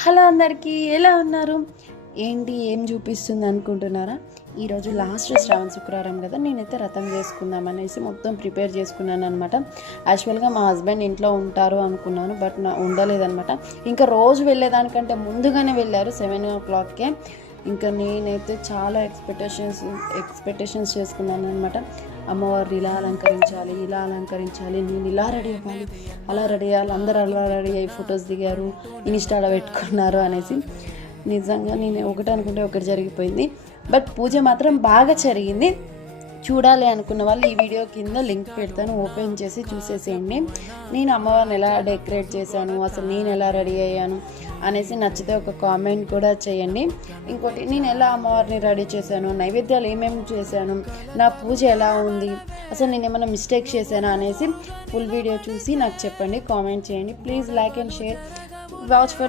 Hello అందరికీ, ఎలా ఉన్నారు? ఏంటి ఏం చూపిస్తుంది అనుకుంటున్నారా? ఈరోజు లాస్ట్ శ్రావణ శుక్రవారం కదా, నేనైతే రథం చేసుకుందామనేసి మొత్తం ప్రిపేర్ చేసుకున్నాను అనమాట. యాక్చువల్గా మా హస్బెండ్ ఇంట్లో ఉంటారు అనుకున్నాను, బట్ ఉండలేదనమాట. ఇంకా రోజు వెళ్ళేదానికంటే ముందుగానే వెళ్ళారు 7 o'clockకే. ఇంకా నేనైతే చాలా ఎక్స్పెక్టేషన్స్ చేసుకున్నాను అనమాట. అమ్మవారు ఇలా అలంకరించాలి, నేను ఇలా రెడీ అవ్వాలి, అలా రెడీ అవ్వాలి, అందరూ అలా రెడీ అయ్యి ఫొటోస్ దిగారు, ఇన్స్టాలో పెట్టుకున్నారు అనేసి. నిజంగా నేను ఒకటి అనుకుంటే ఒకటి జరిగిపోయింది. బట్ పూజ మాత్రం బాగా జరిగింది. చూడాలి అనుకున్న వాళ్ళు ఈ వీడియో కింద లింక్ పెడతాను, ఓపెన్ చేసి చూసేసేయండి. నేను అమ్మవారిని ఎలా డెకరేట్ చేశాను, అసలు నేను ఎలా రెడీ అయ్యాను అనేసి నచ్చితే ఒక కామెంట్ కూడా చేయండి. ఇంకోటి, నేను ఎలా అమ్మవారిని రెడీ చేశాను, నైవేద్యాలు ఏమేమి చేశాను, నా పూజ ఎలా ఉంది, అసలు నేను ఏమైనా మిస్టేక్ చేశానా అనేసి ఫుల్ వీడియో చూసి నాకు చెప్పండి, కామెంట్ చేయండి. Please like and share, watch for